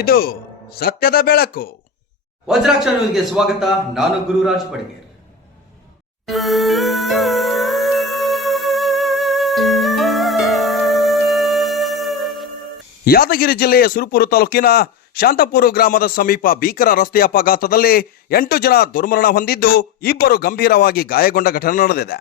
ಇದು ಸತ್ಯದ ಬೆಳಕು. ವಜ್ರಾಕ್ಷ ನ್ಯೂಸ್ಗೆ ಸ್ವಾಗತ. ನಾನು ಗುರುರಾಜ್ ಪಡಿಗೇರ್. ಯಾದಗಿರಿ ಜಿಲ್ಲೆಯ ಸುರಪುರ ತಾಲೂಕಿನ ಶಾಂತಪುರ ಗ್ರಾಮದ ಸಮೀಪ ಭೀಕರ ರಸ್ತೆ ಅಪಘಾತದಲ್ಲಿ 8 ಜನ ದುರ್ಮರಣ ಹೊಂದಿದ್ದು 2 ಗಂಭೀರವಾಗಿ ಗಾಯಗೊಂಡ ಘಟನೆ ನಡೆದಿದೆ.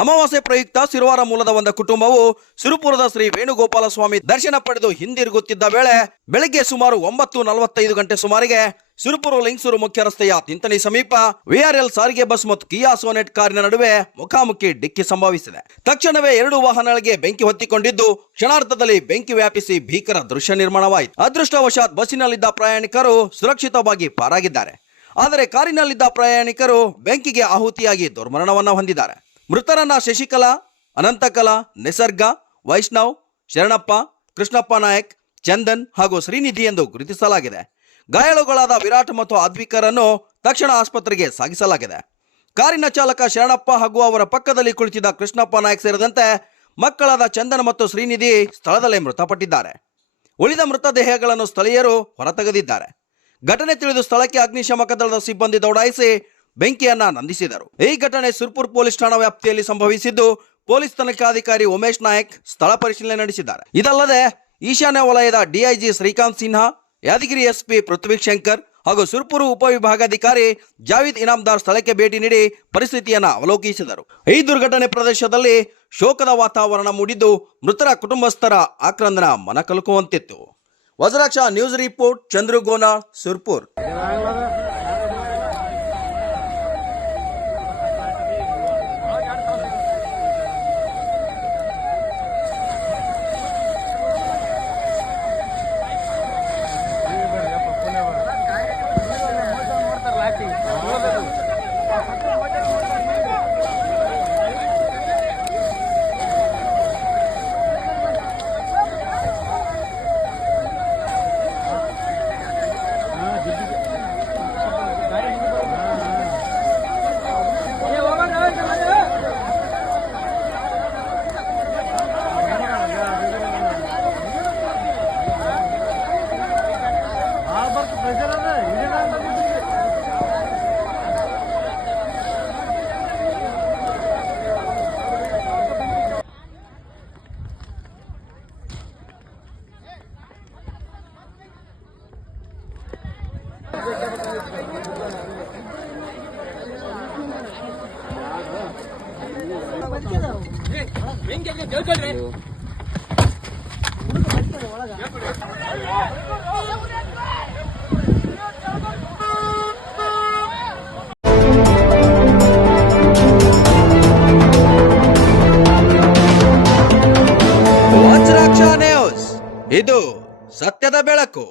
ಅಮಾವಾಸ್ಯೆ ಪ್ರಯುಕ್ತ ಸಿರುವಾರ ಮೂಲದ ಒಂದು ಕುಟುಂಬವು ಸುರಪುರದ ಶ್ರೀ ವೇಣುಗೋಪಾಲ ಸ್ವಾಮಿ ದರ್ಶನ ಪಡೆದು ಹಿಂದಿರುಗುತ್ತಿದ್ದ ವೇಳೆ ಬೆಳಗ್ಗೆ ಸುಮಾರು 9:45 ಗಂಟೆ ಸುಮಾರಿಗೆ ಸುರಪುರ ಲಿಂಗಸೂರು ಮುಖ್ಯ ರಸ್ತೆಯ ತಿಂತಣಿ ಸಮೀಪ ವಿಆರ್ಎಲ್ ಸಾರಿಗೆ ಬಸ್ ಮತ್ತು ಕಿಯಾ ಸೋನೆಟ್ ಕಾರಿನ ನಡುವೆ ಮುಖಾಮುಖಿ ಡಿಕ್ಕಿ ಸಂಭವಿಸಿದೆ. ತಕ್ಷಣವೇ 2 ವಾಹನಗಳಿಗೆ ಬೆಂಕಿ ಹೊತ್ತಿಕೊಂಡಿದ್ದು ಕ್ಷಣಾರ್ಧದಲ್ಲಿ ಬೆಂಕಿ ವ್ಯಾಪಿಸಿ ಭೀಕರ ದೃಶ್ಯ ನಿರ್ಮಾಣವಾಯಿತು. ಅದೃಷ್ಟವಶಾತ್ ಬಸ್ಸಿನಲ್ಲಿದ್ದ ಪ್ರಯಾಣಿಕರು ಸುರಕ್ಷಿತವಾಗಿ ಪಾರಾಗಿದ್ದಾರೆ. ಆದರೆ ಕಾರಿನಲ್ಲಿದ್ದ ಪ್ರಯಾಣಿಕರು ಬೆಂಕಿಗೆ ಆಹುತಿಯಾಗಿ ದುರ್ಮರಣವನ್ನ ಹೊಂದಿದ್ದಾರೆ. ಮೃತರನ್ನ ಶಶಿಕಲಾ, ಅನಂತಕಲಾ, ನಿಸರ್ಗ, ವೈಷ್ಣವ್, ಶರಣಪ್ಪ, ಕೃಷ್ಣಪ್ಪ ನಾಯಕ್, ಚಂದನ್ ಹಾಗೂ ಶ್ರೀನಿಧಿ ಎಂದು ಗುರುತಿಸಲಾಗಿದೆ. ಗಾಯಾಳುಗಳಾದ ವಿರಾಟ್ ಮತ್ತು ಅದ್ವಿಕರನ್ನು ತಕ್ಷಣ ಆಸ್ಪತ್ರೆಗೆ ಸಾಗಿಸಲಾಗಿದೆ. ಕಾರಿನ ಚಾಲಕ ಶರಣಪ್ಪ ಹಾಗೂ ಅವರ ಪಕ್ಕದಲ್ಲಿ ಕುಳಿತಿದ್ದ ಕೃಷ್ಣಪ್ಪ ನಾಯಕ್ ಸೇರಿದಂತೆ ಮಕ್ಕಳಾದ ಚಂದನ್ ಮತ್ತು ಶ್ರೀನಿಧಿ ಸ್ಥಳದಲ್ಲೇ ಮೃತಪಟ್ಟಿದ್ದಾರೆ. ಉಳಿದ ಮೃತದೇಹಗಳನ್ನು ಸ್ಥಳೀಯರು ಹೊರತೆಗೆದಿದ್ದಾರೆ. ಘಟನೆ ತಿಳಿದು ಸ್ಥಳಕ್ಕೆ ಅಗ್ನಿಶಾಮಕ ದಳದ ಸಿಬ್ಬಂದಿ ದೌಡಾಯಿಸಿ ಬೆಂಕಿಯನ್ನ ನಂದಿಸಿದರು. ಈ ಘಟನೆ ಸುರಪುರ ಪೊಲೀಸ್ ಠಾಣಾ ವ್ಯಾಪ್ತಿಯಲ್ಲಿ ಸಂಭವಿಸಿದ್ದು ಪೊಲೀಸ್ ತನಿಖಾಧಿಕಾರಿ ಉಮೇಶ್ ನಾಯಕ್ ಸ್ಥಳ ಪರಿಶೀಲನೆ ನಡೆಸಿದ್ದಾರೆ. ಇದಲ್ಲದೆ ಈಶಾನ್ಯ ವಲಯದ ಡಿಐಜಿ ಶ್ರೀಕಾಂತ್ ಸಿನ್ಹಾ, ಯಾದಗಿರಿ ಎಸ್ಪಿ ಪೃಥ್ವಿ ಶಂಕರ್ ಹಾಗೂ ಸುರಪುರ ಉಪವಿಭಾಗಾಧಿಕಾರಿ ಜಾವೀದ್ ಇನಾಮದಾರ್ ಸ್ಥಳಕ್ಕೆ ಭೇಟಿ ನೀಡಿ ಪರಿಸ್ಥಿತಿಯನ್ನು ಅವಲೋಕಿಸಿದರು. ಈ ದುರ್ಘಟನೆ ಪ್ರದೇಶದಲ್ಲಿ ಶೋಕದ ವಾತಾವರಣ ಮೂಡಿದ್ದು ಮೃತರ ಕುಟುಂಬಸ್ಥರ ಆಕ್ರಂದನ ಮನಕಲುಕುವಂತಿತ್ತು. Vajraksha news report, ಚಂದ್ರಗೋನ, Surapura. Vajraksha news, ಇದು ಸತ್ಯದ ಬೆಳಕು.